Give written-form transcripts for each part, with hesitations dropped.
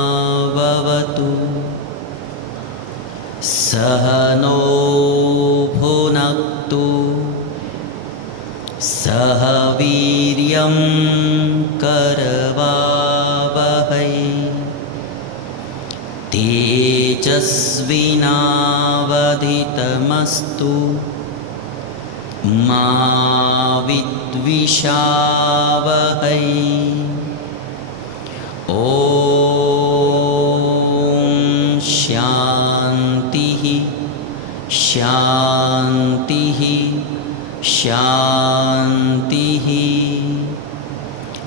सहनाववतु सहनो भुनक्तु सह वीर्यं करवावहै तेजस्विनावधितमस्तु मा विद्विषावहै। ॐ शान्तिः शान्तिः शान्तिः।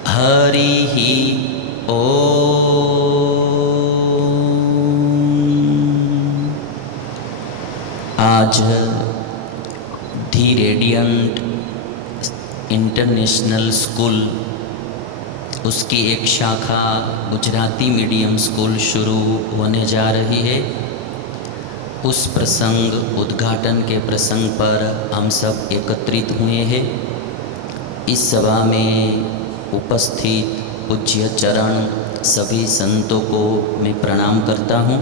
हरिः आज दी रेडियंट इंटरनेशनल स्कूल उसकी एक शाखा गुजराती मीडियम स्कूल शुरू होने जा रही है। उस प्रसंग उद्घाटन के प्रसंग पर हम सब एकत्रित हुए हैं। इस सभा में उपस्थित पूज्य चरण सभी संतों को मैं प्रणाम करता हूँ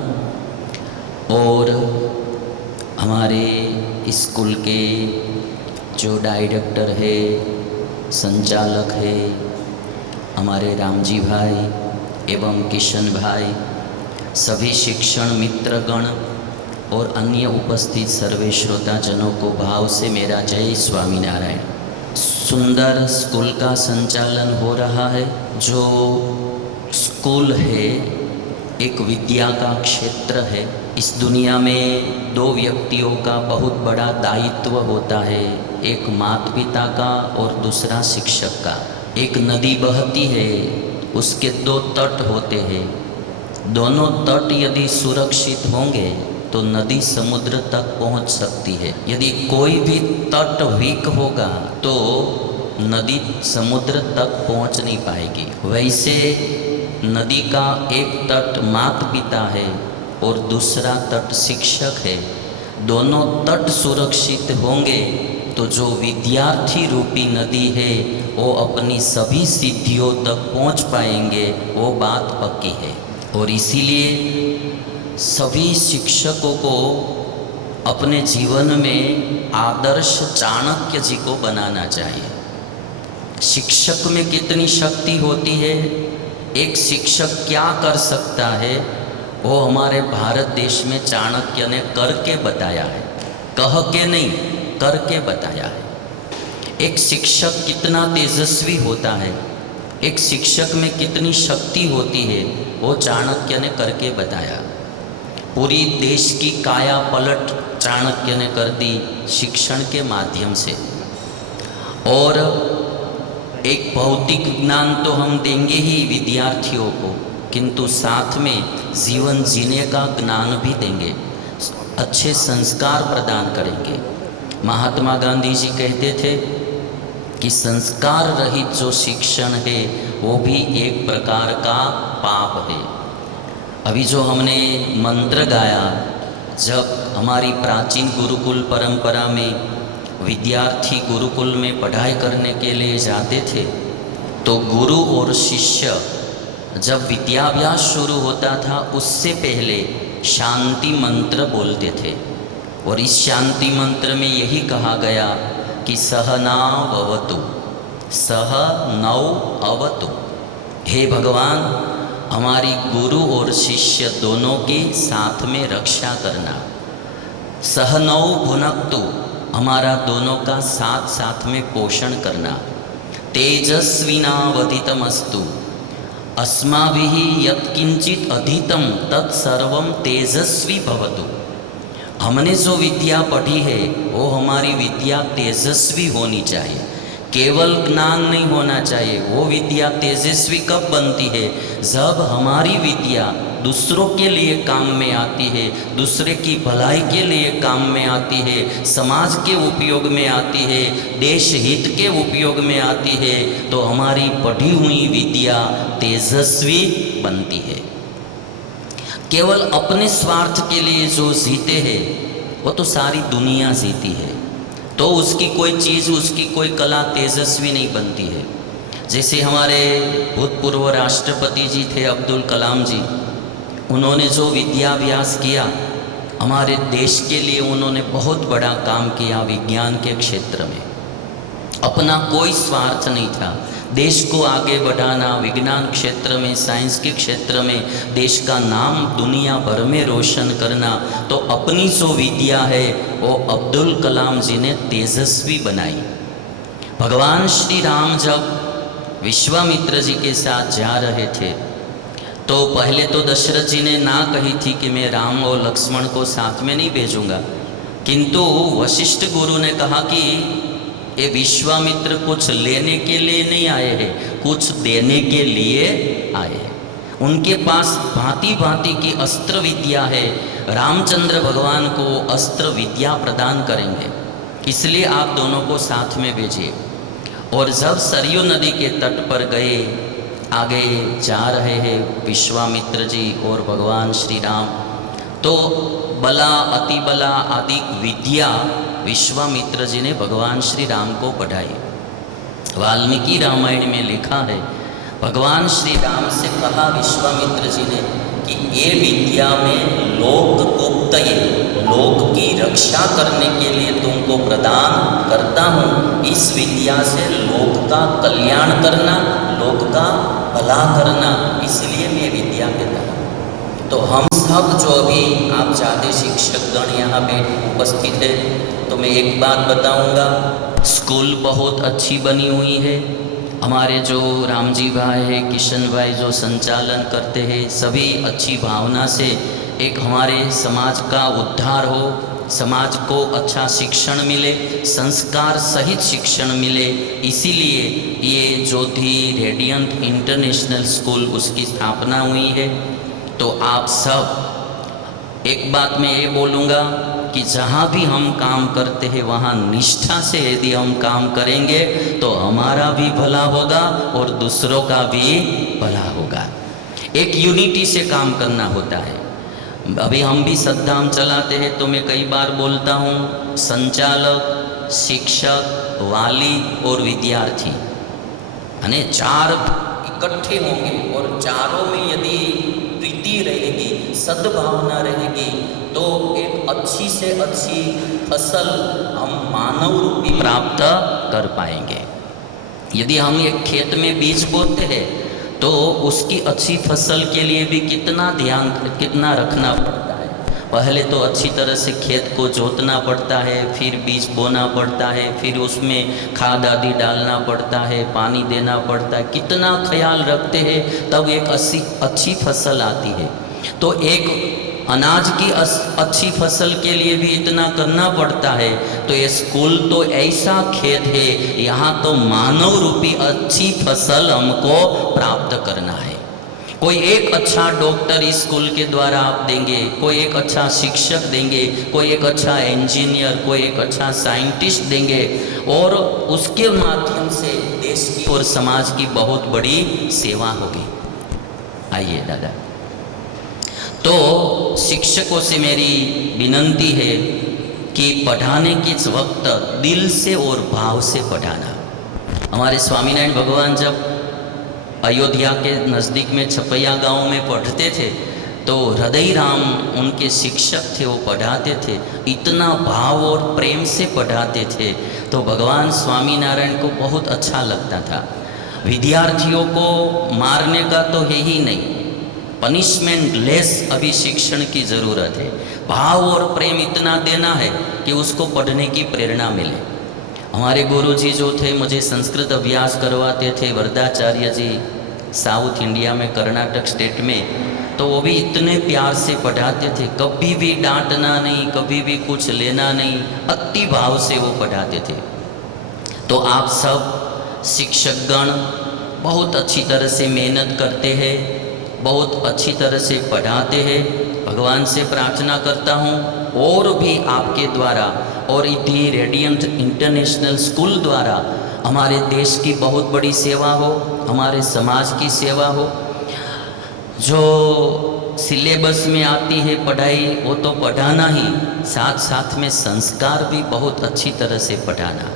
और हमारे स्कूल के जो डायरेक्टर है, संचालक है, हमारे रामजी भाई एवं किशन भाई, सभी शिक्षण मित्रगण और अन्य उपस्थित सर्वे श्रोताजनों को भाव से मेरा जय स्वामीनारायण। सुंदर स्कूल का संचालन हो रहा है। जो स्कूल है एक विद्या का क्षेत्र है। इस दुनिया में दो व्यक्तियों का बहुत बड़ा दायित्व होता है, एक माता पिता का और दूसरा शिक्षक का। एक नदी बहती है, उसके दो तट होते हैं। दोनों तट यदि सुरक्षित होंगे तो नदी समुद्र तक पहुंच सकती है। यदि कोई भी तट वीक होगा तो नदी समुद्र तक पहुंच नहीं पाएगी। वैसे नदी का एक तट माता पिता है और दूसरा तट शिक्षक है। दोनों तट सुरक्षित होंगे तो जो विद्यार्थी रूपी नदी है वो अपनी सभी सिद्धियों तक पहुंच पाएंगे, वो बात पक्की है। और इसीलिए सभी शिक्षकों को अपने जीवन में आदर्श चाणक्य जी को बनाना चाहिए। शिक्षक में कितनी शक्ति होती है, एक शिक्षक क्या कर सकता है, वो हमारे भारत देश में चाणक्य ने करके बताया है। कह के नहीं, करके बताया है। एक शिक्षक कितना तेजस्वी होता है, एक शिक्षक में कितनी शक्ति होती है, वो चाणक्य ने करके बताया। पूरी देश की काया पलट चाणक्य ने कर दी शिक्षण के माध्यम से। और एक भौतिक ज्ञान तो हम देंगे ही विद्यार्थियों को, किंतु साथ में जीवन जीने का ज्ञान भी देंगे, अच्छे संस्कार प्रदान करेंगे। महात्मा गांधी जी कहते थे कि संस्कार रहित जो शिक्षण है वो भी एक प्रकार का पाप है। अभी जो हमने मंत्र गाया, जब हमारी प्राचीन गुरुकुल परंपरा में विद्यार्थी गुरुकुल में पढ़ाई करने के लिए जाते थे, तो गुरु और शिष्य जब विद्याभ्यास शुरू होता था उससे पहले शांति मंत्र बोलते थे। और इस शांति मंत्र में यही कहा गया कि सहनाववतु, सह नौ अवतु। हे भगवान, हमारी गुरु और शिष्य दोनों की साथ में रक्षा करना। सहनौ भुनक्तु, हमारा दोनों का साथ साथ में पोषण करना। तेजस्विनावधितमस्तु, अस्माभिः यत्किंचित अधितम तत्सर्वम तेजस्वी भवतु। हमने जो विद्या पढ़ी है वो हमारी विद्या तेजस्वी होनी चाहिए, केवल ज्ञान नहीं होना चाहिए। वो विद्या तेजस्वी कब बनती है? जब हमारी विद्या दूसरों के लिए काम में आती है, दूसरे की भलाई के लिए काम में आती है, समाज के उपयोग में आती है, देश हित के उपयोग में आती है, तो हमारी पढ़ी हुई विद्या तेजस्वी बनती है। केवल अपने स्वार्थ के लिए जो जीते हैं वो तो सारी दुनिया जीती है, तो उसकी कोई चीज़, उसकी कोई कला तेजस्वी नहीं बनती है। जैसे हमारे भूतपूर्व राष्ट्रपति जी थे अब्दुल कलाम जी, उन्होंने जो विद्याभ्यास किया हमारे देश के लिए, उन्होंने बहुत बड़ा काम किया विज्ञान के क्षेत्र में। अपना कोई स्वार्थ नहीं था, देश को आगे बढ़ाना, विज्ञान क्षेत्र में, साइंस के क्षेत्र में देश का नाम दुनिया भर में रोशन करना। तो अपनी जो विद्या है वो अब्दुल कलाम जी ने तेजस्वी बनाई। भगवान श्री राम जब विश्वामित्र जी के साथ जा रहे थे तो पहले तो दशरथ जी ने ना कही थी कि मैं राम और लक्ष्मण को साथ में नहीं भेजूंगा, किंतु वशिष्ठ गुरु ने कहा कि ये विश्वामित्र कुछ लेने के लिए नहीं आए हैं, कुछ देने के लिए आए हैं। उनके पास भांति भांति की अस्त्र विद्या है, रामचंद्र भगवान को अस्त्र विद्या प्रदान करेंगे, इसलिए आप दोनों को साथ में भेजिए। और जब सरयू नदी के तट पर गए, आगे जा रहे हैं विश्वामित्र जी और भगवान श्री राम, तो बला, अति बला आदि विद्या विश्वामित्र जी ने भगवान श्री राम को पढ़ाई। वाल्मीकि रामायण में लिखा है, भगवान श्री राम से कहा विश्वामित्र जी ने कि ये विद्या में लोक गुप्तये, लोक की रक्षा करने के लिए तुमको प्रदान करता हूँ। इस विद्या से लोक का कल्याण करना, लोक का भला करना, इसलिए मैं विद्या देता हूँ। तो हम सब जो अभी आप ज़्यादा शिक्षकगण यहाँ पे उपस्थित है, तो मैं एक बात बताऊँगा, स्कूल बहुत अच्छी बनी हुई है। हमारे जो रामजी भाई है, किशन भाई जो संचालन करते हैं, सभी अच्छी भावना से एक हमारे समाज का उद्धार हो, समाज को अच्छा शिक्षण मिले, संस्कार सहित शिक्षण मिले, इसीलिए ये ज्योति रेडियंट इंटरनेशनल स्कूल उसकी स्थापना हुई है। तो आप सब, एक बात मैं ये बोलूँगा कि जहाँ भी हम काम करते हैं वहाँ निष्ठा से यदि हम काम करेंगे तो हमारा भी भला होगा और दूसरों का भी भला होगा। एक यूनिटी से काम करना होता है। अभी हम भी सद्धाम चलाते हैं, तो मैं कई बार बोलता हूँ, संचालक, शिक्षक, वाली और विद्यार्थी, यानी चार इकट्ठे होंगे और चारों में यदि प्रीति रहेगी, सद्भावना रहेगी, तो एक अच्छी से अच्छी फसल हम मानव रूपी प्राप्त कर पाएंगे। यदि हम एक खेत में बीज बोते हैं तो उसकी अच्छी फसल के लिए भी कितना ध्यान, कितना रखना पड़ता है। पहले तो अच्छी तरह से खेत को जोतना पड़ता है, फिर बीज बोना पड़ता है, फिर उसमें खाद आदि डालना पड़ता है, पानी देना पड़ता है, कितना ख्याल रखते हैं तब एक अच्छी फसल आती है। तो एक अनाज की अच्छी फसल के लिए भी इतना करना पड़ता है। तो ये स्कूल तो ऐसा खेत है, यहाँ तो मानव रूपी अच्छी फसल हमको प्राप्त करना है। कोई एक अच्छा डॉक्टर इस स्कूल के द्वारा आप देंगे, कोई एक अच्छा शिक्षक देंगे, कोई एक अच्छा इंजीनियर, कोई एक अच्छा साइंटिस्ट देंगे, और उसके माध्यम से देश की और समाज की बहुत बड़ी सेवा होगी। आइए दादा। तो शिक्षकों से मेरी विनती है कि पढ़ाने के वक्त दिल से और भाव से पढ़ाना। हमारे स्वामीनारायण भगवान जब अयोध्या के नज़दीक में छपैया गांव में पढ़ते थे तो हृदय राम उनके शिक्षक थे, वो पढ़ाते थे, इतना भाव और प्रेम से पढ़ाते थे तो भगवान स्वामीनारायण को बहुत अच्छा लगता था। विद्यार्थियों को मारने का तो है ही नहीं, पनिशमेंट लेस अभी शिक्षण की ज़रूरत है। भाव और प्रेम इतना देना है कि उसको पढ़ने की प्रेरणा मिले। हमारे गुरुजी जो थे मुझे संस्कृत अभ्यास करवाते थे, वरदाचार्य जी, साउथ इंडिया में कर्नाटक स्टेट में, तो वो भी इतने प्यार से पढ़ाते थे, कभी भी डांटना नहीं, कभी भी कुछ लेना नहीं, अति भाव से वो पढ़ाते थे। तो आप सब शिक्षकगण बहुत अच्छी तरह से मेहनत करते हैं, बहुत अच्छी तरह से पढ़ाते हैं। भगवान से प्रार्थना करता हूँ और भी आपके द्वारा और दी रेडियंट इंटरनेशनल स्कूल द्वारा हमारे देश की बहुत बड़ी सेवा हो, हमारे समाज की सेवा हो। जो सिलेबस में आती है पढ़ाई वो तो पढ़ाना ही, साथ साथ में संस्कार भी बहुत अच्छी तरह से पढ़ाना,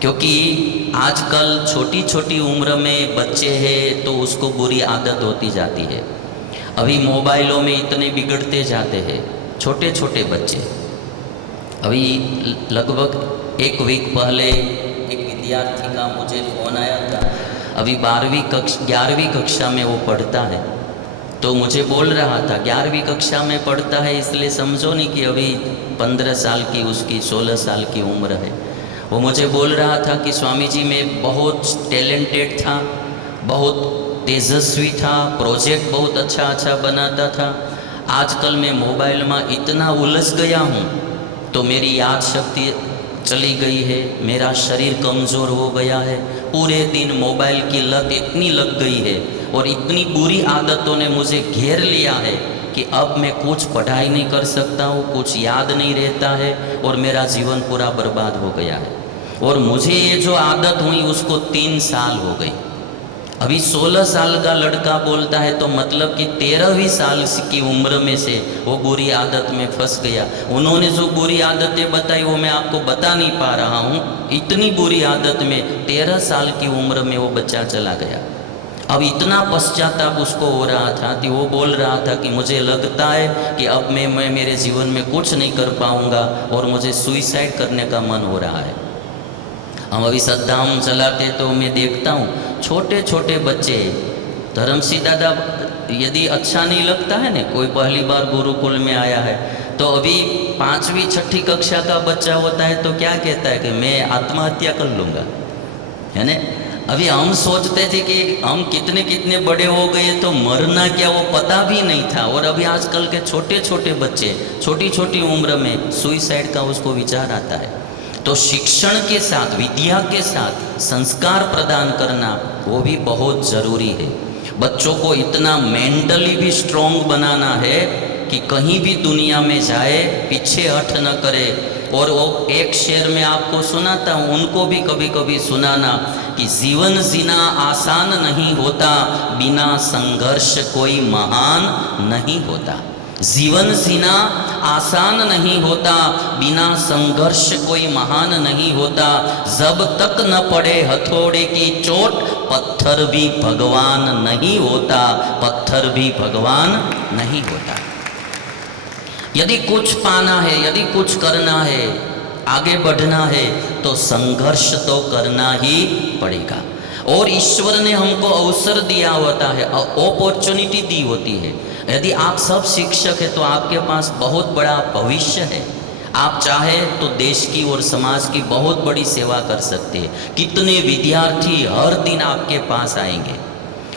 क्योंकि आजकल छोटी छोटी उम्र में बच्चे हैं तो उसको बुरी आदत होती जाती है। अभी मोबाइलों में इतने बिगड़ते जाते हैं छोटे छोटे बच्चे। अभी लगभग एक वीक पहले एक विद्यार्थी का मुझे फ़ोन आया था, अभी 11वीं कक्षा में वो पढ़ता है, तो मुझे बोल रहा था 11वीं कक्षा में पढ़ता है, इसलिए समझो नहीं कि अभी 15 साल की उसकी 16 साल की उम्र है। वो मुझे बोल रहा था कि स्वामी जी मैं बहुत टैलेंटेड था, बहुत तेजस्वी था, प्रोजेक्ट बहुत अच्छा बनाता था, आजकल मैं मोबाइल में इतना उलझ गया हूँ तो मेरी याद शक्ति चली गई है, मेरा शरीर कमज़ोर हो गया है, पूरे दिन मोबाइल की लत इतनी लग गई है और इतनी बुरी आदतों ने मुझे घेर लिया है कि अब मैं कुछ पढ़ाई नहीं कर सकता हूँ, कुछ याद नहीं रहता है और मेरा जीवन पूरा बर्बाद हो गया है। और मुझे ये जो आदत हुई उसको 3 साल हो गई। अभी 16 साल का लड़का बोलता है तो मतलब कि 13वीं साल की उम्र में से वो बुरी आदत में फंस गया। उन्होंने जो बुरी आदतें बताई वो मैं आपको बता नहीं पा रहा हूँ। इतनी बुरी आदत में 13 साल की उम्र में वो बच्चा चला गया। अब इतना पश्चाताप उसको हो रहा था कि वो बोल रहा था कि मुझे लगता है कि अब मैं मेरे जीवन में कुछ नहीं कर पाऊँगा और मुझे सुइसाइड करने का मन हो रहा है। हम अभी सद्धाम चलाते तो मैं देखता हूँ छोटे छोटे बच्चे, धर्मसिंह दादा यदि अच्छा नहीं लगता है ना, कोई पहली बार गुरुकुल में आया है तो अभी 5वीं 6ठी कक्षा का बच्चा होता है तो क्या कहता है कि मैं आत्महत्या कर लूँगा, है ना। अभी हम सोचते थे कि हम कितने कितने बड़े हो गए तो मरना क्या वो पता भी नहीं था, और अभी आजकल के छोटे छोटे बच्चे छोटी छोटी उम्र में सुइसाइड का उसको विचार आता है। तो शिक्षण के साथ, विद्या के साथ संस्कार प्रदान करना वो भी बहुत ज़रूरी है। बच्चों को इतना मेंटली भी स्ट्रॉन्ग बनाना है कि कहीं भी दुनिया में जाए पीछे हट न करे। और वो एक शेर में आपको सुनाता हूँ, उनको भी कभी कभी सुनाना कि जीवन जीना आसान नहीं होता, बिना संघर्ष कोई महान नहीं होता। जीवन जीना आसान नहीं होता, बिना संघर्ष कोई महान नहीं होता। जब तक न पड़े हथौड़े की चोट, पत्थर भी भगवान नहीं होता, पत्थर भी भगवान नहीं होता। यदि कुछ पाना है, यदि कुछ करना है, आगे बढ़ना है तो संघर्ष तो करना ही पड़ेगा। और ईश्वर ने हमको अवसर दिया होता है, अपॉर्चुनिटी दी होती है। यदि आप सब शिक्षक हैं तो आपके पास बहुत बड़ा भविष्य है। आप चाहे तो देश की और समाज की बहुत बड़ी सेवा कर सकते हैं। कितने विद्यार्थी हर दिन आपके पास आएंगे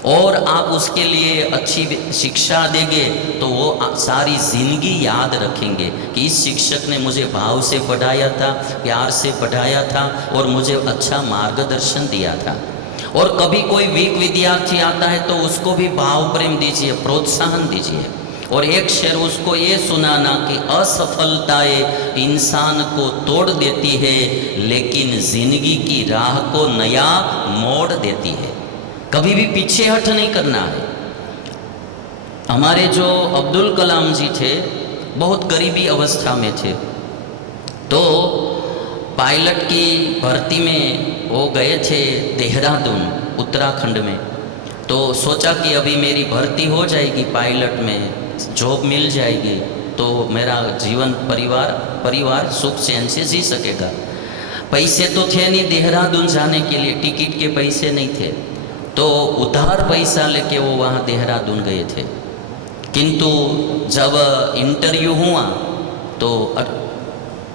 और आप उसके लिए अच्छी शिक्षा देंगे तो वो सारी ज़िंदगी याद रखेंगे कि इस शिक्षक ने मुझे भाव से पढ़ाया था, प्यार से पढ़ाया था और मुझे अच्छा मार्गदर्शन दिया था। और कभी कोई वीक विद्यार्थी आता है तो उसको भी भाव प्रेम दीजिए, प्रोत्साहन दीजिए। और एक शेर उसको ये सुनाना कि असफलताएं इंसान को तोड़ देती है, लेकिन जिंदगी की राह को नया मोड़ देती है। कभी भी पीछे हट नहीं करना है। हमारे जो अब्दुल कलाम जी थे बहुत गरीबी अवस्था में थे, तो पायलट की भर्ती में वो गए थे देहरादून उत्तराखंड में। तो सोचा कि अभी मेरी भर्ती हो जाएगी, पायलट में जॉब मिल जाएगी तो मेरा जीवन परिवार सुख चैन से जी सकेगा। पैसे तो थे नहीं देहरादून जाने के लिए, टिकट के पैसे नहीं थे, तो उधार पैसा लेके वो वहाँ देहरादून गए थे। किंतु जब इंटरव्यू हुआ तो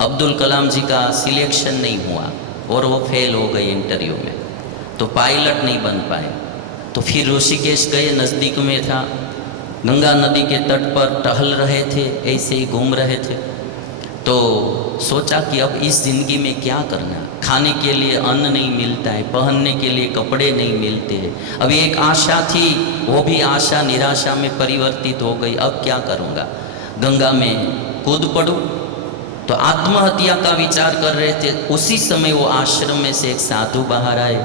अब्दुल कलाम जी का सिलेक्शन नहीं हुआ और वो फेल हो गए इंटरव्यू में, तो पायलट नहीं बन पाए। तो फिर ऋषिकेश गए, नज़दीक में था, गंगा नदी के तट पर टहल रहे थे, ऐसे ही घूम रहे थे। तो सोचा कि अब इस ज़िंदगी में क्या करना, खाने के लिए अन्न नहीं मिलता है, पहनने के लिए कपड़े नहीं मिलते हैं। अभी एक आशा थी, वो भी आशा निराशा में परिवर्तित हो गई। अब क्या करूँगा, गंगा में कूद पड़ूँ। तो आत्महत्या का विचार कर रहे थे। उसी समय वो आश्रम में से एक साधु बाहर आए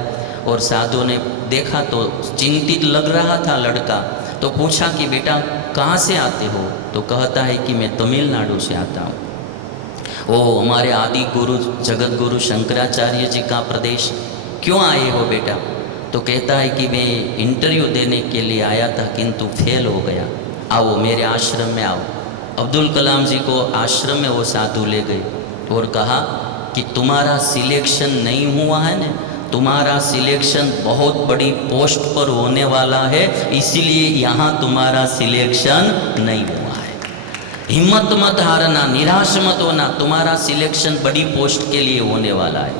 और साधु ने देखा तो चिंतित लग रहा था लड़का। तो पूछा कि बेटा कहाँ से आते हो? तो कहता है कि मैं तमिलनाडु से आता हूँ। वो हमारे आदि गुरु जगत गुरु शंकराचार्य जी का प्रदेश। क्यों आए हो बेटा? तो कहता है कि मैं इंटरव्यू देने के लिए आया था किंतु फेल हो गया, आओ मेरे आश्रम में आओ। अब्दुल कलाम जी को आश्रम में वो साधु ले गए और कहा कि तुम्हारा सिलेक्शन नहीं हुआ है ना, तुम्हारा सिलेक्शन बहुत बड़ी पोस्ट पर होने वाला है, इसीलिए यहाँ तुम्हारा सिलेक्शन नहीं हुआ है। हिम्मत मत हारना, निराश मत होना, तुम्हारा सिलेक्शन बड़ी पोस्ट के लिए होने वाला है।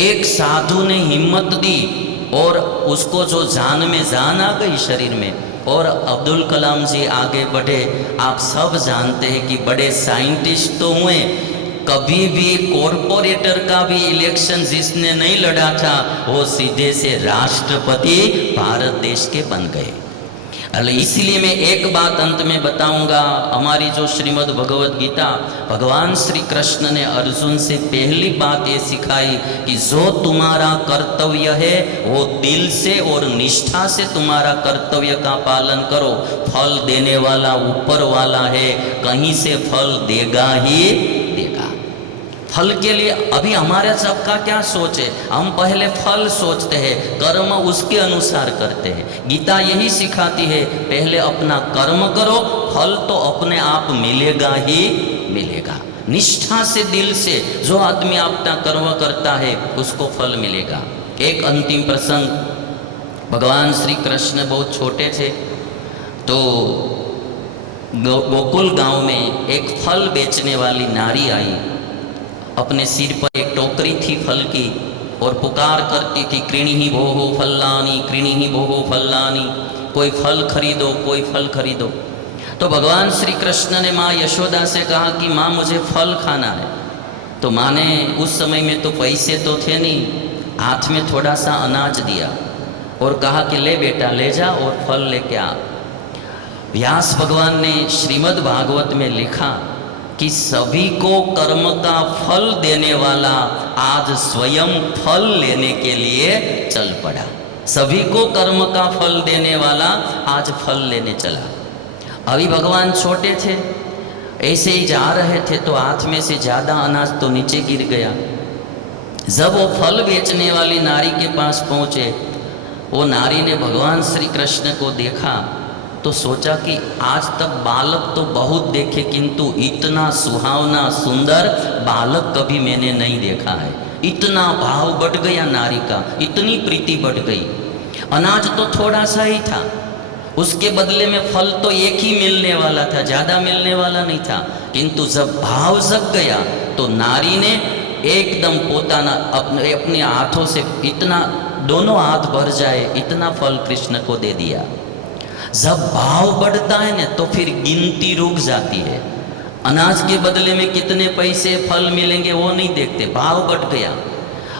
एक साधु ने हिम्मत दी और उसको जो जान में जान आ गई शरीर में, और अब्दुल कलाम जी आगे बढ़े। आप सब जानते हैं कि बड़े साइंटिस्ट तो हुए, कभी भी कॉरपोरेटर का भी इलेक्शन जिसने नहीं लड़ा था वो सीधे से राष्ट्रपति भारत देश के बन गए। इसलिए मैं एक बात अंत में बताऊंगा। हमारी जो श्रीमद् भगवद गीता, भगवान श्री कृष्ण ने अर्जुन से पहली बात ये सिखाई कि जो तुम्हारा कर्तव्य है वो दिल से और निष्ठा से तुम्हारा कर्तव्य का पालन करो। फल देने वाला ऊपर वाला है, कहीं से फल देगा ही देगा। फल के लिए अभी हमारे सबका क्या सोच है, हम पहले फल सोचते हैं, कर्म उसके अनुसार करते हैं। गीता यही सिखाती है, पहले अपना कर्म करो, फल तो अपने आप मिलेगा ही मिलेगा। निष्ठा से दिल से जो आदमी अपना कर्म करता है उसको फल मिलेगा। एक अंतिम प्रसंग, भगवान श्री कृष्ण बहुत छोटे थे तो गोकुल गांव में एक फल बेचने वाली नारी आई। अपने सिर पर एक टोकरी थी फल की और पुकार करती थी, कृणिहि भोः फल्लानि, कृणिहि भोः फल्लानि, कोई फल खरीदो, कोई फल खरीदो। तो भगवान श्री कृष्ण ने माँ यशोदा से कहा कि माँ मुझे फल खाना है। तो माँ ने उस समय में तो पैसे तो थे नहीं, हाथ में थोड़ा सा अनाज दिया और कहा कि ले बेटा ले जा और फल लेके आ। व्यास भगवान ने श्रीमद् भागवत में लिखा कि सभी को कर्म का फल देने वाला आज स्वयं फल लेने के लिए चल पड़ा। सभी को कर्म का फल देने वाला आज फल लेने चला। अभी भगवान छोटे थे, ऐसे ही जा रहे थे तो हाथ में से ज़्यादा अनाज तो नीचे गिर गया। जब वो फल बेचने वाली नारी के पास पहुँचे, वो नारी ने भगवान श्री कृष्ण को देखा तो सोचा कि आज तक बालक तो बहुत देखे किंतु इतना सुहावना सुंदर बालक कभी मैंने नहीं देखा है। इतना भाव बढ़ गया नारी का, इतनी प्रीति बढ़ गई। अनाज तो थोड़ा सा ही था, उसके बदले में फल तो एक ही मिलने वाला था, ज़्यादा मिलने वाला नहीं था। किंतु जब भाव जग गया तो नारी ने एकदम पोताना अपने हाथों से इतना, दोनों हाथ भर जाए इतना फल कृष्ण को दे दिया। जब भाव बढ़ता है ना तो फिर गिनती रुक जाती है। अनाज के बदले में कितने पैसे फल मिलेंगे वो नहीं देखते, भाव बढ़ गया।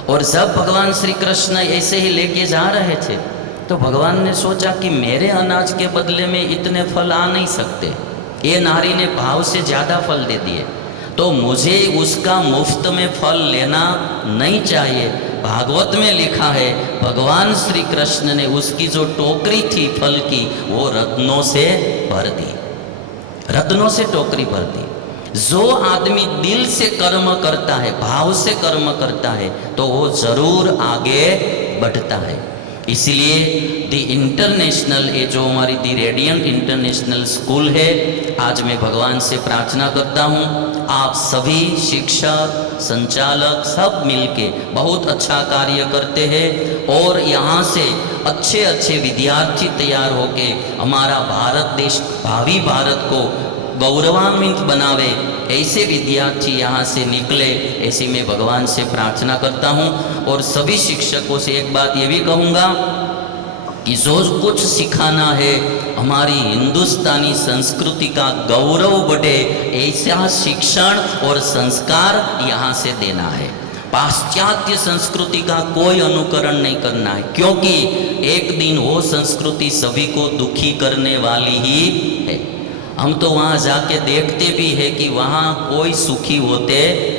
और जब भगवान श्री कृष्ण ऐसे ही लेके जा रहे थे तो भगवान ने सोचा कि मेरे अनाज के बदले में इतने फल आ नहीं सकते, ये नारी ने भाव से ज़्यादा फल दे दिए, तो मुझे उसका मुफ्त में फल लेना नहीं चाहिए। भागवत में लिखा है भगवान श्री कृष्ण ने उसकी जो टोकरी थी फल की वो रत्नों से भर दी, रत्नों से टोकरी भर दी। जो आदमी दिल से कर्म करता है, भाव से कर्म करता है, तो वो जरूर आगे बढ़ता है। इसलिए दी इंटरनेशनल, ये जो हमारी दी रेडियंट इंटरनेशनल स्कूल है, आज मैं भगवान से प्रार्थना करता हूँ आप सभी शिक्षक, संचालक सब मिलके बहुत अच्छा कार्य करते हैं और यहाँ से अच्छे अच्छे विद्यार्थी तैयार होके हमारा भारत देश, भावी भारत को गौरवान्वित बनावे, ऐसे विद्यार्थी यहाँ से निकले, ऐसी मैं भगवान से प्रार्थना करता हूँ। और सभी शिक्षकों से एक बात ये भी कहूँगा कि जो कुछ सिखाना है, हमारी हिंदुस्तानी संस्कृति का गौरव बढ़े, ऐसा शिक्षण और संस्कार यहाँ से देना है। पाश्चात्य संस्कृति का कोई अनुकरण नहीं करना है, क्योंकि एक दिन वो संस्कृति सभी को दुखी करने वाली ही है। हम तो वहाँ जाके देखते भी है कि वहाँ कोई सुखी होते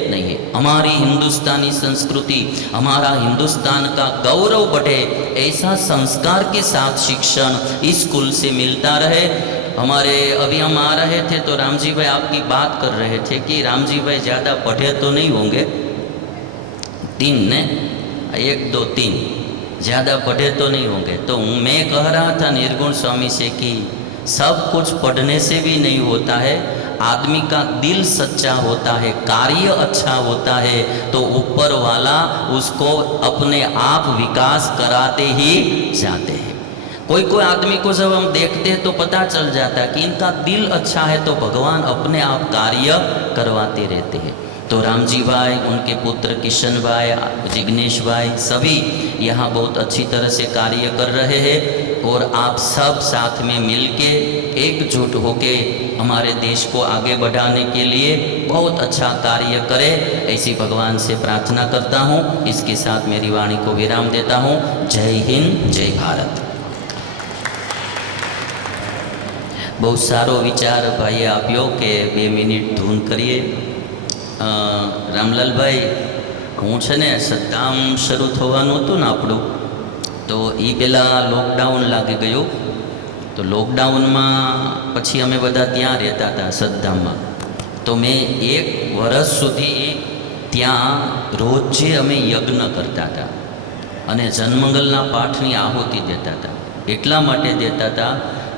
नहीं है। हमारी हिंदुस्तानी संस्कृति, हमारा हिंदुस्तान का गौरव बढ़े, ऐसा संस्कार के साथ शिक्षण इस स्कूल से मिलता रहे। हमारे अभी हम आ रहे थे तो रामजी भाई आपकी बात कर रहे थे कि रामजी भाई ज़्यादा पढ़े तो नहीं होंगे, 3 ने 1 2 3 ज़्यादा पढ़े तो नहीं होंगे। तो मैं कह रहा था निर्गुण स्वामी से कि सब कुछ पढ़ने से भी नहीं होता है, आदमी का दिल सच्चा होता है, कार्य अच्छा होता है, तो ऊपर वाला उसको अपने आप विकास कराते ही जाते हैं। कोई कोई आदमी को जब हम देखते हैं तो पता चल जाता है कि इनका दिल अच्छा है, तो भगवान अपने आप कार्य करवाते रहते हैं। तो रामजी भाई, उनके पुत्र किशन भाई, जिग्नेश भाई, सभी यहाँ बहुत अच्छी तरह से कार्य कर रहे हैं और आप सब साथ में मिलके एकजुट होके हमारे देश को आगे बढ़ाने के लिए बहुत अच्छा कार्य करें, ऐसी भगवान से प्रार्थना करता हूँ। इसके साथ मेरी वाणी को विराम देता हूँ। जय हिंद, जय भारत। बहुत सारो विचार भाई आप्यो के 2 मिनिट धून करिए। रामलाल भाई, हूँ छे ने सद्दाम शरू थवानुं हतुं ने आपणुं, तो ये पहला लॉकडाउन लागी गयो, तो लॉकडाउन में पछी अमे बधा त्यां रहता था सद्दाम में। तो मैं 1 वर्ष सुधी त्यां रोजे अमे यज्ञ करता था अने जनमंगलना पाठनी आहुति देता था। एटला माटे देता था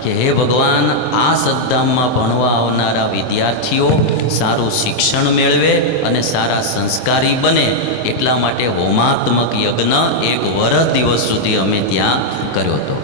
कि हे भगवान, आ सद्दाम में भणवा आवनारा विद्यार्थीओ सारू शिक्षण मेळवे अने सारा संस्कारी बने, एटला माटे होमात्मक यज्ञ 1 वर्ष दिवस सुधी अमे त्यां कर्यो हतो।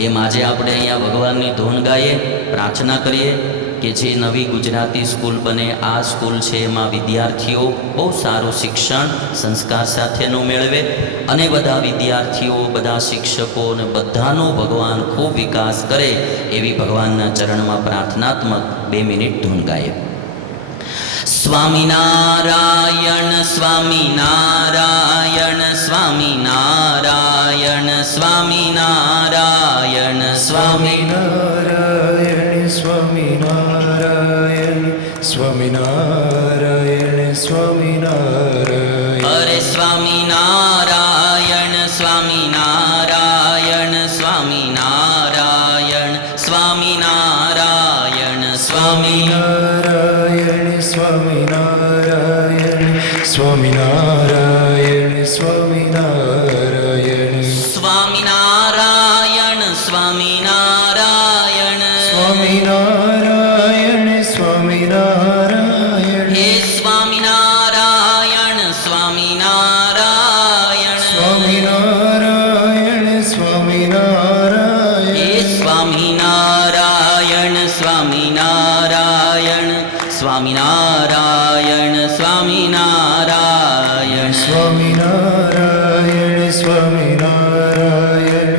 एम आजे आपणे अहींया भगवाननी धून गाईए, प्रार्थना करीए कि जे नवी गुजराती स्कूल बने, आ स्कूल छे एमां विद्यार्थीओ बहुत सारू शिक्षण संस्कार साथेनुं मेळवे अने बधा विद्यार्थीओ, बधा शिक्षको ने बधानो भगवान खूब विकास करे, एवी भगवानना चरणमां प्रार्थनात्मक 2 मिनिट धून गाईए। स्वामीनारायण स्वामीनारायण स्वामीनारायण स्वामीनारायण स्वामीनारायण स्वामीनारायण स्वामीनारायण स्वामीनारायण। हरे स्वामीनारायण स्वामीनारायण स्वामीनारायण स्वामीनारायण स्वामीनारायण स्वामीनारायण स्वामीनारायण स्वामीनारायण। स्वामीनारायण स्वामीनारायण स्वामीनारायण स्वामीनारायण। हे स्वामीनारायण स्वामीनारायण स्वामीनारायण स्वामीनारायण। हे स्वामीनारायण स्वामीनारायण स्वामीनारायण स्वामीनारायण। स्वामीनारायण स्वामीनारायण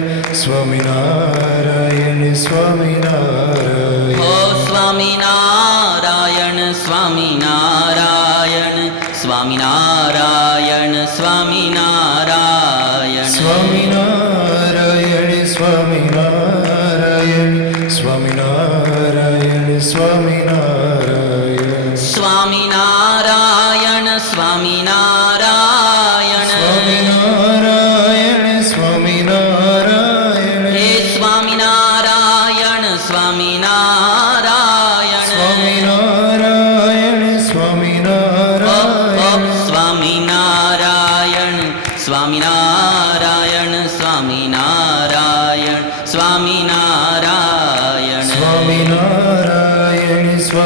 स्वामीनारायण स्वामीनारायण। ओ स्वामीनारायण स्वामीनारायण स्वामीनारायण स्वामीनारायण। स्वामीनारायण स्वामीनारायण स्वामीनारायण स्वामीनारायण। स्वामीनारायण स्वामीनारायण स्वामीनारायण स्वामीनारायण। हे स्वामीनारायण स्वामीनारायण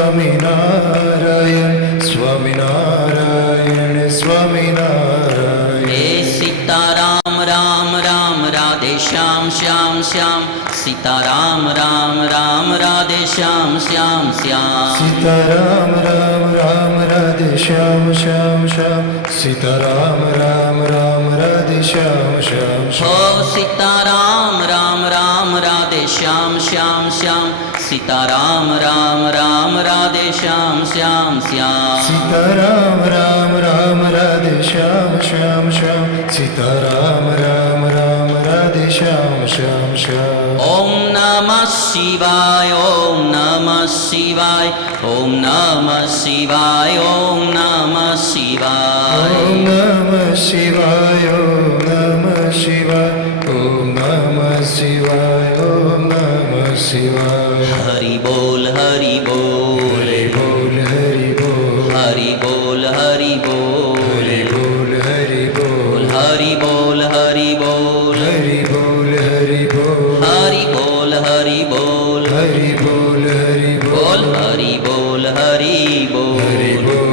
સ્વામિનારાયણ સ્વામિનારાયણ સ્વામિનારાયણ હે સીતારામ રામ રામ રાધે શ્યામ શ્યામ શ્યામ સીતારામ રામ રામ રાધે શ્યામ શ્યામ શ્યામ સીતારામ રામ રામ રાધે શ્યામ શ્યામ શ્યામ સીતારામ રામ રામ રાધે શ્યામ શ્યામ હો સીતારામ રામ રામ રાધે શ્યામ શ્યામ શ્યામ સીતારામ રામ રામ રાધે શ્યામ શ્યામ શ્યામ સીતારામ રામ રામ રાધે શ્યામ શ્યામ શ્યામ સીતારામ રામ રામ રાધે શ્યામ શ્યામ શ્યામ ઓમ નમઃ શિવાય ઓમ નમઃ શિવાય ઓમ નમઃ શિવાય ઓમ નમઃ શિવાય ઓમ નમઃ શિવાય ઓમ નમઃ શિવાય ઓમ નમઃ શિવાય ઓમ નમઃ શિવાય હરિ બોલ હરિ બોલ હરિ બોલ હરિ બોલ હરિ બોલ હરિ બોલ હરિ બોલ હરિ બોલ હરિ બોલ હરિ બોલ હરિ બોલ હરિ બોલ હરિ બોલ હરિ બોલ હરિ બોલ હરિ બોલ બોલ હરિ બોલ હરિ બોલ હરિ બોલ